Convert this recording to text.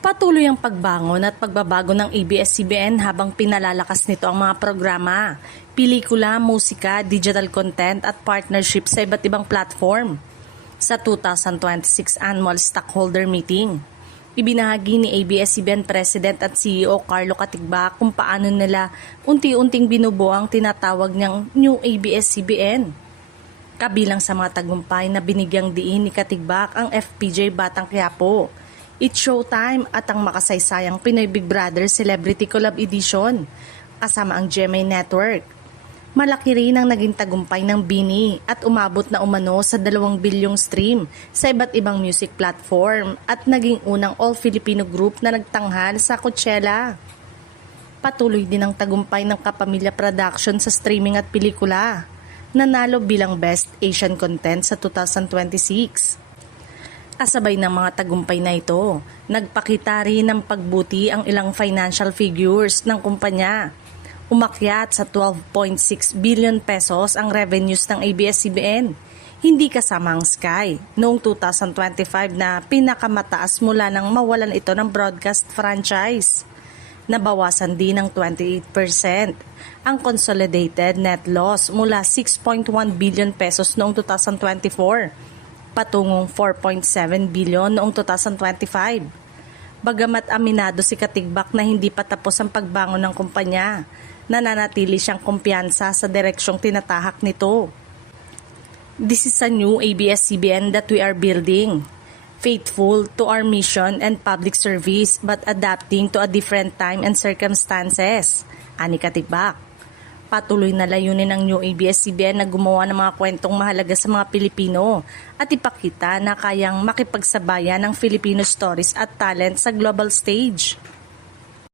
Patuloy ang pagbangon at pagbabago ng ABS-CBN habang pinalalakas nito ang mga programa, pelikula, musika, digital content at partnership sa iba't ibang platform. Sa 2026 Annual Stockholder Meeting, ibinahagi ni ABS-CBN President at CEO Carlo Katigbak kung paano nila unti-unting binubuo ang tinatawag niyang New ABS-CBN. Kabilang sa mga tagumpay na binigyang diin ni Katigbak ang FPJ Batang Quiapo, It's Showtime at ang makasaysayang Pinoy Big Brother Celebrity Collab Edition kasama ang GMA Network. Malaki rin ang naging tagumpay ng BINI at umabot na umano sa 2 bilyong stream sa iba't ibang music platform at naging unang all-Filipino group na nagtanghal sa Coachella. Patuloy din ang tagumpay ng Kapamilya Production sa streaming at pelikula. Nanalo bilang Best Asian Content sa 2026. Kasabay ng mga tagumpay na ito, nagpakita rin ng pagbuti ang ilang financial figures ng kumpanya. Umakyat sa 12.6 billion pesos ang revenues ng ABS-CBN, hindi kasama ang Sky, noong 2025 na pinakamataas mula nang mawalan ito ng broadcast franchise. Nabawasan din ng 28% ang consolidated net loss mula 6.1 billion pesos noong 2024. Patungong 4.7 billion noong 2025. Bagamat aminado si Katigbak na hindi pa tapos ang pagbangon ng kumpanya, nananatili siyang kumpiyansa sa direksyong tinatahak nito. This is a new ABS-CBN that we are building. Faithful to our mission and public service but adapting to a different time and circumstances, ani Katigbak. Patuloy na layunin ng New ABS-CBN na gumawa ng mga kwentong mahalaga sa mga Pilipino at ipakita na kayang makipagsabayan ng Filipino stories at talent sa global stage.